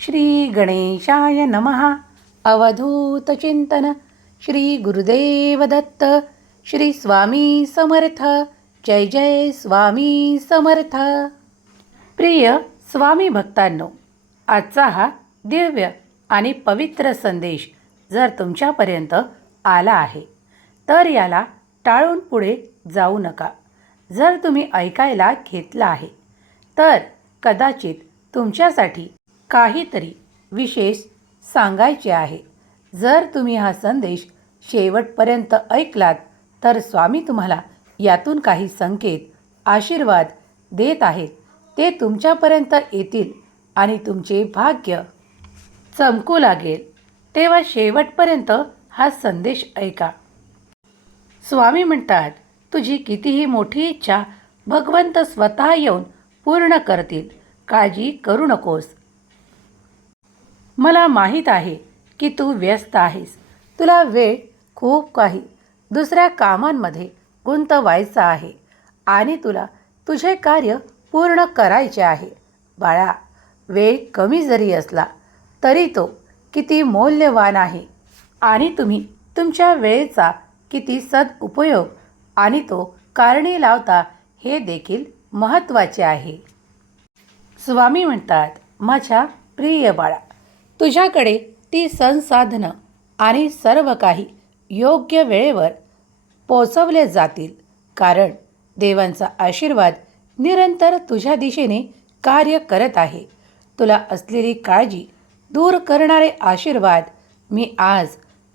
श्री गणेशाय नमः अवधूतचिंतन श्री गुरुदेव दत्त श्री स्वामी समर्थ जय जय स्वामी समर्थ. प्रिय स्वामी भक्तांनो आजचा हा दिव्य आणि पवित्र संदेश जर तुमच्यापर्यंत आला आहे तर याला टाळून पुढे जाऊ नका. जर तुम्ही ऐकायला घेतला आहे तर कदाचित तुमच्यासाठी काहीतरी विशेष सांगायचे आहे. जर तुम्ही हा संदेश शेवटपर्यंत ऐकलात तर स्वामी तुम्हाला यातून काही संकेत आशीर्वाद देत आहेत. ते तुमच्यापर्यंत येतील आणि तुमचे भाग्य चमकू लागेल. तेव्हा शेवटपर्यंत हा संदेश ऐका. स्वामी म्हणतात तुझी कितीही मोठी इच्छा भगवंत स्वतः येऊन पूर्ण करतील. काळजी करू नकोस. मला माहीत आहे की तू व्यस्त आहेस. तुला वेळ खूप काही. दुसऱ्या कामांमध्ये गुंतवायचा आहे आणि तुला तुझे कार्य पूर्ण करायचे आहे. बाळा वेळ कमी जरी असला तरी तो किती मौल्यवान आहे आणि तुम्ही तुमच्या वेळेचा किती सदुपयोग आणि तो कारणी लावता हे देखील महत्त्वाचे आहे. स्वामी म्हणतात माझ्या प्रिय बाळा तुझ्याकडे ती संसाधनं आणि सर्व काही योग्य वेळेवर पोचवले जातील. कारण देवांचा आशीर्वाद निरंतर तुझ्या दिशेने कार्य करत आहे. तुला असलेली काळजी दूर करणारे आशीर्वाद मी आज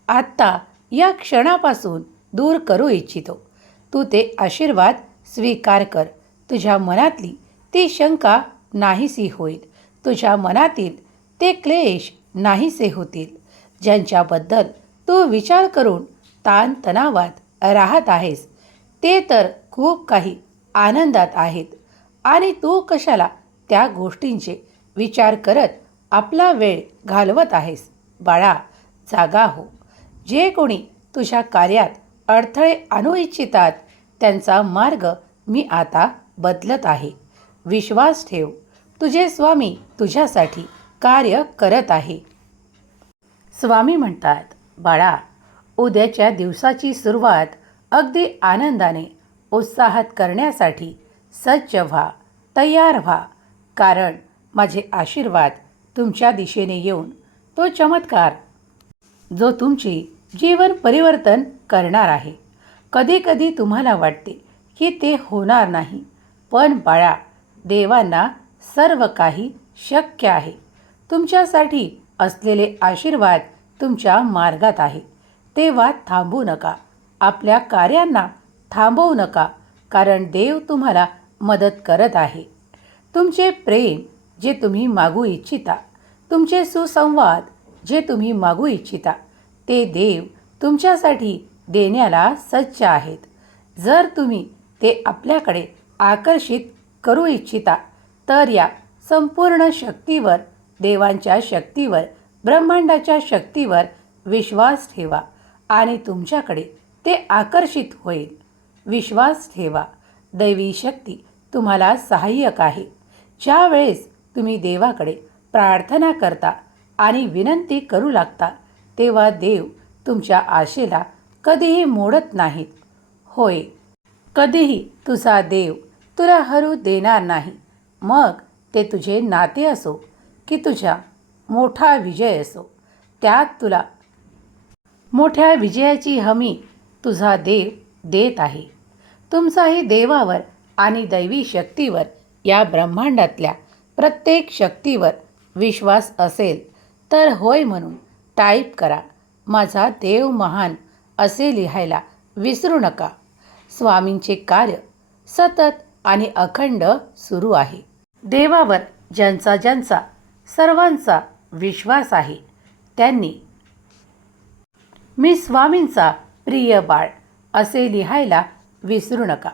आत्ता या क्षणापासून दूर करू इच्छितो. तू ते आशीर्वाद स्वीकार कर. तुझ्या मनातली ती शंका नाहीसी होईल. तुझ्या मनातील ते क्लेश नाहीसे होतील. ज्यांच्याबद्दल तू विचार करून ताणतणावात राहत आहेस ते तर खूप काही आनंदात आहेत. आणि तू कशाला त्या गोष्टींचे विचार करत आपला वेळ घालवत आहेस? बाळा जागा हो. जे कोणी तुझ्या कार्यात अडथळे आणू इच्छितात त्यांचा मार्ग मी आता बदलत आहे. विश्वास ठेव. तुझे स्वामी तुझ्यासाठी कार्य करत आहे. स्वामी म्हणतात बाळा उद्याच्या दिवसाची सुरुवात अगदी आनंदाने उत्साहात करण्यासाठी सज्ज व्हा तयार व्हा. कारण माझे आशीर्वाद तुमच्या दिशेने येऊन तो चमत्कार जो तुमची जीवन परिवर्तन करणार आहे. कधीकधी तुम्हाला वाटते की ते होणार नाही पण बाळा देवांना सर्व काही शक्य आहे. तुमच्यासाठी असलेले आशीर्वाद तुमच्या मार्गात आहे. तेव्हा थांबू नका. आपल्या कार्यांना थांबवू नका कारण देव तुम्हाला मदत करत आहे. तुमचे प्रेम जे तुम्ही मागू इच्छिता तुमचे सुसंवाद जे तुम्ही मागू इच्छिता ते देव तुमच्यासाठी देण्याला सज्ज आहेत. जर तुम्ही ते आपल्याकडे आकर्षित करू इच्छिता तर या संपूर्ण शक्तीवर देवांच्या शक्तीवर ब्रह्मांडाच्या शक्तीवर विश्वास ठेवा आणि तुमच्याकडे ते आकर्षित होईल. विश्वास ठेवा. दैवी शक्ती तुम्हाला सहाय्यक आहे. ज्या वेळेस तुम्ही देवाकडे प्रार्थना करता आणि विनंती करू लागता तेव्हा देव तुमच्या आशेला कधीही मोडत नाहीत. होय कधीही तुझा देव तुला हरू देणार नाही. मग ते तुझे नाते असो की तुझ्या मोठा विजय असो. त्यात तुला मोठ्या विजयाची हमी तुझा देव देत आहे. तुमचाही देवावर आणि दैवी शक्तीवर या ब्रह्मांडातल्या प्रत्येक शक्तीवर विश्वास असेल तर होय म्हणून टाईप करा माझा देव महान असे लिहायला विसरू नका. स्वामींचे कार्य सतत आणि अखंड सुरू आहे. देवावर ज्यांचा ज्यांचा सर्वांचा विश्वास आहे. त्यांनी मी स्वामींचा प्रिय बाळ असे लिहायला विसरू नका.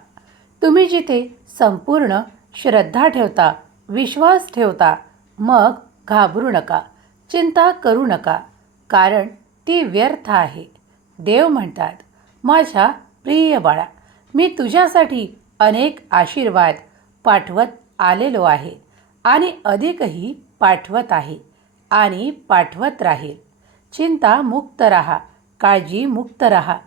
तुम्ही जिथे संपूर्ण श्रद्धा ठेवता विश्वास ठेवता मग घाबरू नका चिंता करू नका कारण ती व्यर्थ आहे. देव म्हणतात माझ्या प्रिय बाळा मी तुझ्यासाठी अनेक आशीर्वाद पाठवत आलेलो आहे आणि अधिकही पाठवत आहे आणि पाठवत राहील. चिंता मुक्त राहा काळजी मुक्त राहा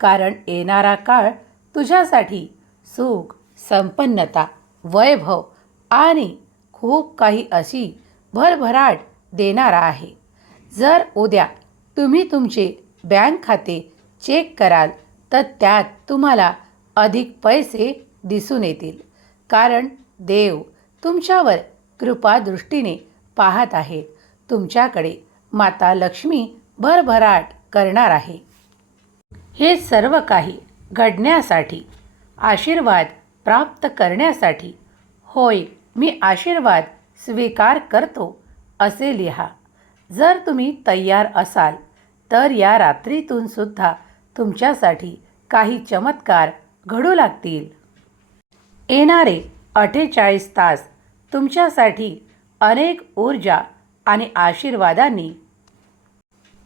कारण येणारा काळ तुझ्यासाठी सुख संपन्नता वैभव आणि खूप काही अशी भरभराट देणारा आहे. जर उद्या तुम्ही तुमचे बँक खाते चेक कराल तर त्यात तुम्हाला अधिक पैसे दिसून येतील. कारण देव तुमच्यावर कृपादृष्टीने पाहत आहे. तुमच्याकडे माता लक्ष्मी भरभराट करणार आहे. हे सर्व काही घडण्यासाठी आशीर्वाद प्राप्त करण्यासाठी होय मी आशीर्वाद स्वीकार करतो असे लिहा. जर तुम्ही तयार असाल तर या रात्रीतून सुद्धा तुमच्यासाठी काही चमत्कार घडू लागतील. येणारे अठ्ठेचाळीस तास तुमच्यासाठी अनेक ऊर्जा आणि आशीर्वादांनी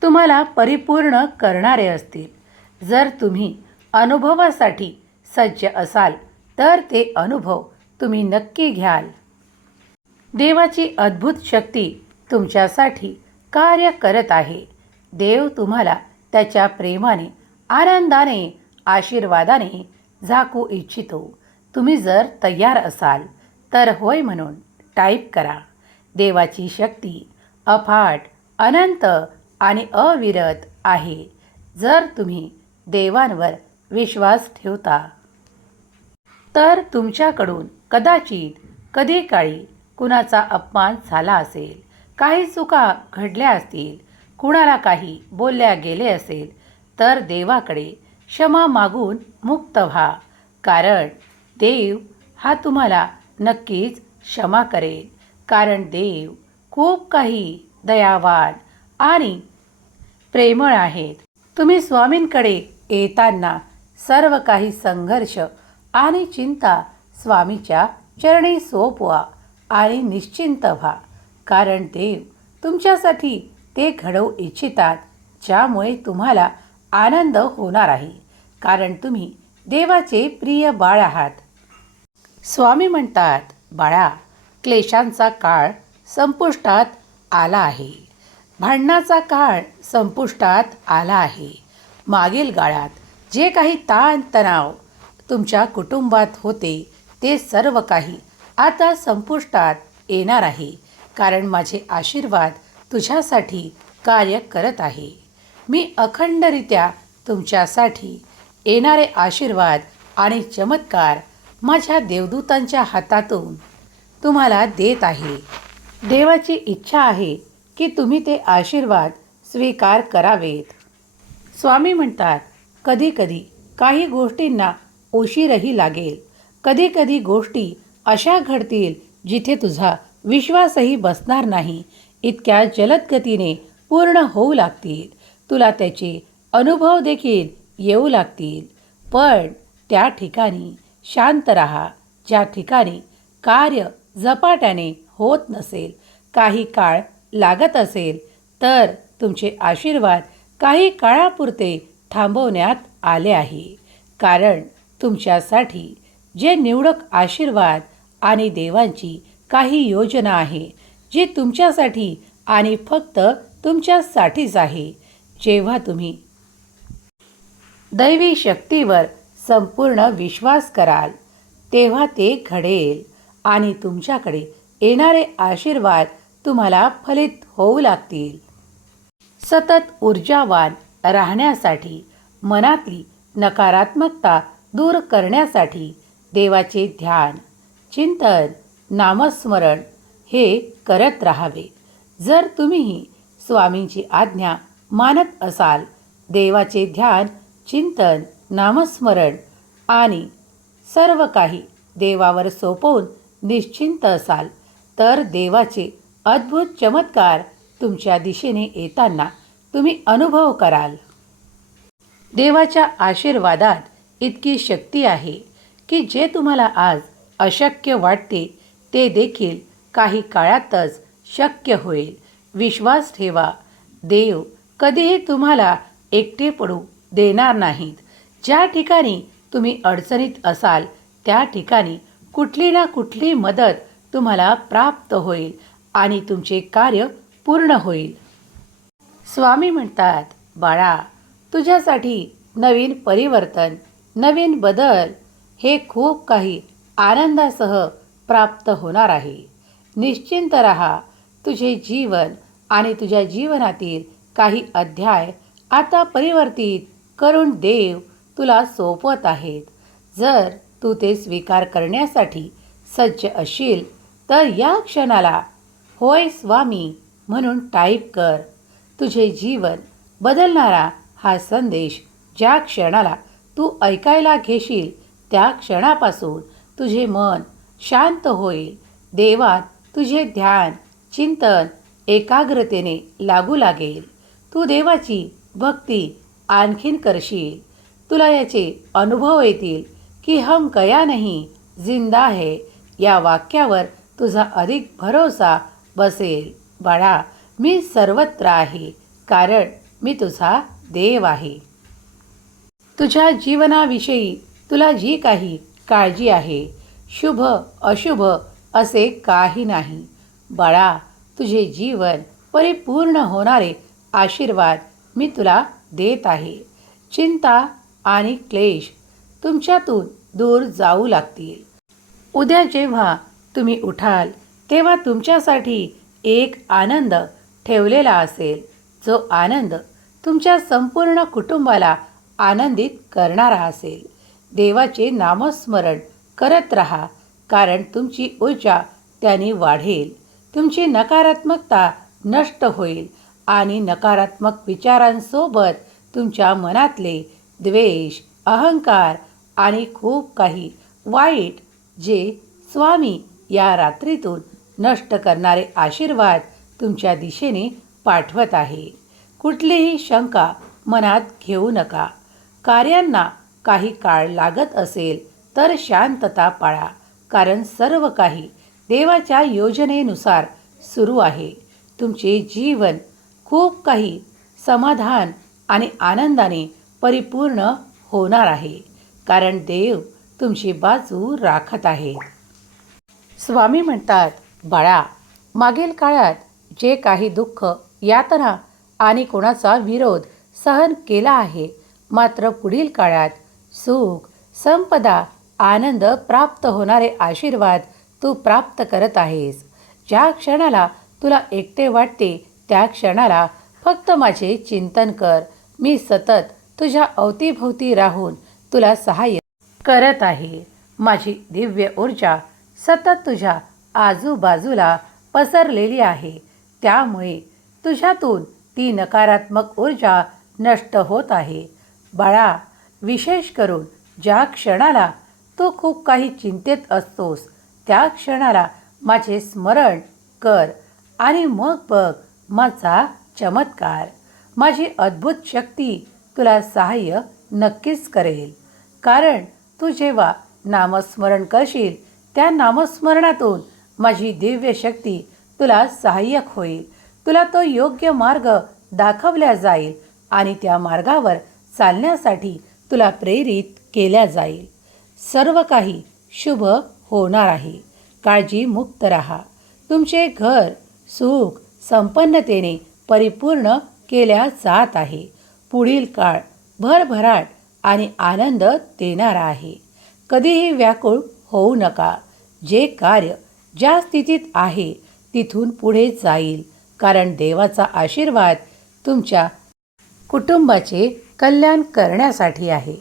तुम्हाला परिपूर्ण करणारे असतील. जर तुम्ही अनुभवासाठी सज्ज असाल तर ते अनुभव तुम्ही नक्की घ्याल. देवाची अद्भुत शक्ती तुमच्यासाठी कार्य करत आहे. देव तुम्हाला त्याच्या प्रेमाने आनंदाने आशीर्वादाने झाकू इच्छितो. तुम्ही जर तयार असाल तर होय म्हणून टाईप करा. देवाची शक्ती अफाट अनंत आणि अविरत आहे जर तुम्ही देवांवर विश्वास ठेवता. तर तुमच्याकडून कदाचित कधी काळी कुणाचा अपमान झाला असेल काही चुका घडल्या असतील कुणाला काही बोलल्या गेले असेल तर देवाकडे क्षमा मागून मुक्त व्हा कारण देव हा तुम्हाला नक्कीच क्षमा करेल. कारण देव खूप काही दयावान आणि प्रेमळ आहेत. तुम्ही स्वामींकडे येताना सर्व काही संघर्ष आणि चिंता स्वामीच्या चरणी सोपवा आणि निश्चिंत व्हा. कारण देव तुमच्यासाठी ते घडवू इच्छितात ज्यामुळे तुम्हाला आनंद होणार आहे. कारण तुम्ही देवाचे प्रिय बाळ आहात. स्वामी म्हणतात बाळा क्लेशांचा काळ संपुष्टात आला आहे. भांडणाचा काळ संपुष्टात आला आहे. मागील काळात जे काही ताण तणाव तुमच्या कुटुंबात होते ते सर्व काही आता संपुष्टात येणार आहे. कारण माझे आशीर्वाद तुझ्यासाठी कार्य करत आहे. मी अखंडरित्या तुमच्यासाठी येणारे आशीर्वाद आणि चमत्कार माझ्या देवदूतांच्या हातातून तुम्हाला देत आहे. देवाची इच्छा आहे की तुम्ही ते आशीर्वाद स्वीकार करावेत. स्वामी म्हणतात कधीकधी काही गोष्टींना उशीरही लागेल. कधीकधी गोष्टी अशा घडतील जिथे तुझा विश्वासही बसणार नाही. इतक्या जलद गतीने पूर्ण होऊ लागतील. तुला त्याचे अनुभव देखील येऊ लागतील. पण त्या ठिकाणी शांत राहा. ज्या ठिकाणी कार्य झपाट्याने होत नसेल काही काळ लागत असेल तर तुमचे आशीर्वाद काही काळापुरते थांबवण्यात आले आहे. कारण तुमच्यासाठी जे निवडक आशीर्वाद आणि देवांची काही योजना आहे जी तुमच्यासाठी आणि फक्त तुमच्यासाठीच आहे जेव्हा तुम्ही दैवी शक्तीवर संपूर्ण विश्वास कराल तेव्हा ते घडेल. आणि तुमच्याकडे येणारे आशीर्वाद तुम्हाला फलित होऊ लागतील. सतत ऊर्जावान राहण्यासाठी मनातली नकारात्मकता दूर करण्यासाठी देवाचे ध्यान चिंतन नामस्मरण हे करत राहावे. जर तुम्हीही स्वामींची आज्ञा मानत असाल देवाचे ध्यान चिंतन नामस्मरण आणि सर्व काही देवावर सोपवून निश्चिंत असाल तर देवाचे अद्भुत चमत्कार तुमच्या दिशेने येताना तुम्ही अनुभव कराल. देवाच्या आशीर्वादात इतकी शक्ती आहे की जे तुम्हाला आज अशक्य वाटते ते देखील काही काळातच शक्य होईल. विश्वास ठेवा देव कधीही तुम्हाला एकटे पडू देणार नाहीत. ज्या ठिकाणी तुम्ही अडचणीत असाल त्या ठिकाणी कुठली ना कुठली मदत तुम्हाला प्राप्त होईल आणि तुमचे कार्य पूर्ण होईल. स्वामी म्हणतात बाळा तुझ्यासाठी नवीन परिवर्तन नवीन बदल हे खूप काही आनंदासह प्राप्त होणार आहे. निश्चिंत रहा तुझे जीवन आणि तुझ्या जीवनातील काही अध्याय आता परिवर्तित करून देव तुला सोपवत आहेत. जर तू ते स्वीकार करण्यासाठी सज्ज असशील तर या क्षणाला होय स्वामी म्हणून टाईप कर. तुझे जीवन बदलणारा हा संदेश ज्या क्षणाला तू ऐकायला घेशील त्या क्षणापासून तुझे मन शांत होईल. देवात तुझे ध्यान चिंतन एकाग्रतेने लागू लागेल. तू देवाची भक्ती आणखीन करशील. तुला याचे अनुभव येतील. की हम गया नहीं जिंदा है या वाक्यावर तुझा अधिक भरोसा बसेल. बाळा मी सर्वत्र आहे कारण मी तुझा देव आहे. तुझ्या जीवनाविषयी तुला जी काही काळजी आहे शुभ अशुभ असे काही नाही. बाळा तुझे जीवन परिपूर्ण होणारे आशीर्वाद मी तुला देत आहे. चिंता आणि क्लेश तुमच्यातून दूर जाऊ लागतील. उद्या जेव्हा तुम्ही उठाल तेव्हा तुमच्यासाठी एक आनंद ठेवलेला असेल. जो आनंद तुमच्या संपूर्ण कुटुंबाला आनंदित करणारा असेल. देवाचे नामस्मरण करत राहा कारण तुमची ऊर्जा त्याने वाढेल. तुमची नकारात्मकता नष्ट होईल आणि नकारात्मक विचारांसोबत तुमच्या मनातले द्वेष अहंकार आणि खूप काही वाईट जे स्वामी या रात्रीतून नष्ट करणारे आशीर्वाद तुमच्या दिशेने पाठवत आहे. कुठलीही शंका मनात घेऊ नका. कार्यांना काही काळ लागत असेल तर शांतता पाळा. कारण सर्व काही देवाच्या योजनेनुसार सुरू आहे. तुमचे जीवन खूप काही समाधान आणि आनंदाने परिपूर्ण होणार आहे. कारण देव तुमची बाजू राखत आहे. स्वामी म्हणतात बाळा मागील काळात जे काही दुःख यातना आणि कोणाचा विरोध सहन केला आहे मात्र पुढील काळात सुख संपदा आनंद प्राप्त होणारे आशीर्वाद तू प्राप्त करत आहेस. ज्या क्षणाला तुला एकटे वाटते त्या क्षणाला फक्त माझे चिंतन कर. मी सतत तुझ्या अवतीभोवती राहून तुला सहाय्य करत आहे. माझी दिव्य ऊर्जा सतत तुझ्या आजूबाजूला पसरलेली आहे. त्यामुळे तुझ्यातून ती नकारात्मक ऊर्जा नष्ट होत आहे. बाळा विशेष करून ज्या क्षणाला तू खूप काही चिंतेत असतोस त्या क्षणाला माझे स्मरण कर आणि मग बघ माझा चमत्कार. माझी अद्भुत शक्ती तुला सहाय्य नक्कीच करेल. कारण तू जेव्हा नामस्मरण करशील त्या नामस्मरणातून माझी दिव्य शक्ती तुला सहाय्यक होईल. तुला तो योग्य मार्ग दाखवल्या जाईल आणि त्या मार्गावर चालण्यासाठी तुला प्रेरित केल्या जाईल. सर्व काही शुभ होणार आहे. काळजीमुक्त राहा. तुमचे घर सुख संपन्नतेने परिपूर्ण केल्या जात आहे. पुढील काळ भरभराट आणि आनंद देणारा आहे. कधीही व्याकुळ होऊ नका. जे कार्य ज्या स्थितीत आहे तिथून पुढे जाईल. कारण देवाचा आशीर्वाद तुमच्या कुटुंबाचे कल्याण करण्यासाठी आहे.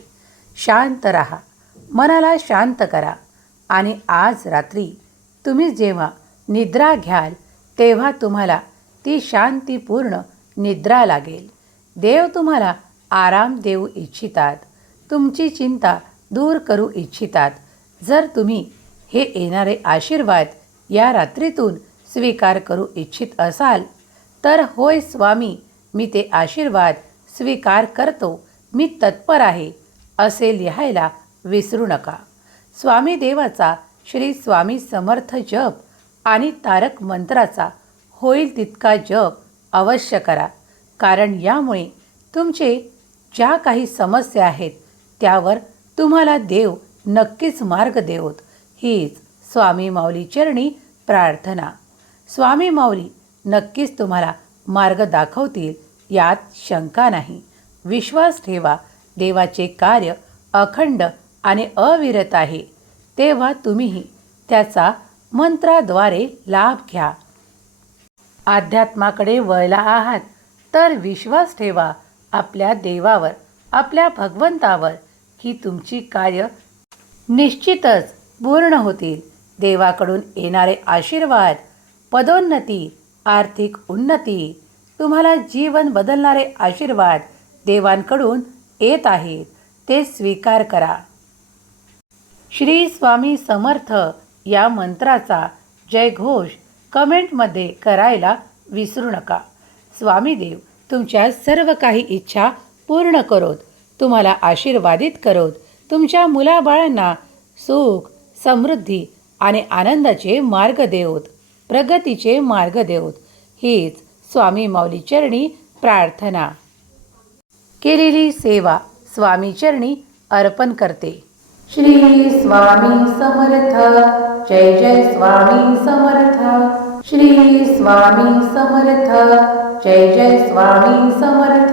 शांत रहा. मनाला शांत करा. आणि आज रात्री तुम्ही जेव्हा निद्रा घ्याल तेव्हा तुम्हाला ती शांतीपूर्ण निद्रा लागेल. देव तुम्हाला आराम देऊ इच्छितात. तुमची चिंता दूर करू इच्छितात. जर तुम्ही हे येणारे आशीर्वाद या रात्रीतून स्वीकार करू इच्छित असाल तर होय स्वामी मी ते आशीर्वाद स्वीकार करतो. मी तत्पर आहे असे लिहायला विसरू नका. स्वामी देवाचा श्री स्वामी समर्थ जप आणि तारक मंत्राचा होईल तितका जप अवश्य करा. कारण यामुळे तुमचे ज्या काही समस्या आहेत त्यावर तुम्हाला देव नक्कीच मार्ग देवत. हीच स्वामी माऊली चरणी प्रार्थना. स्वामी माऊली नक्कीच तुम्हाला मार्ग दाखवतील यात शंका नाही. विश्वास ठेवा देवाचे कार्य अखंड आणि अविरत आहे. तेव्हा तुम्हीही त्याचा मंत्राद्वारे लाभ घ्या. अध्यात्माकडे वळला आहात तर विश्वास ठेवा आपल्या देवावर. आपल्या भगवंतावर की तुमची कार्य निश्चितच पूर्ण होतील. देवाकडून येणारे आशीर्वाद पदोन्नती आर्थिक उन्नती तुम्हाला जीवन बदलणारे आशीर्वाद देवांकडून येत आहेत. ते स्वीकार करा. श्री स्वामी समर्थ या मंत्राचा जयघोष कमेंटमध्ये करायला विसरू नका. स्वामीदेव तुमच्या सर्व काही इच्छा पूर्ण करोत. तुम्हाला आशीर्वादित करोत. तुमच्या मुलाबाळांना सुख समृद्धी आणि आनंदाचे मार्ग देवत. प्रगतीचे मार्ग देवत. हीच स्वामी माऊलीचरणी प्रार्थना. केलेली सेवा स्वामी चरणी अर्पण करते. श्री स्वामी समर्थ. जय जय स्वामी समर्थ. श्री स्वामी समर्थ. जय जय स्वामी समर्थ.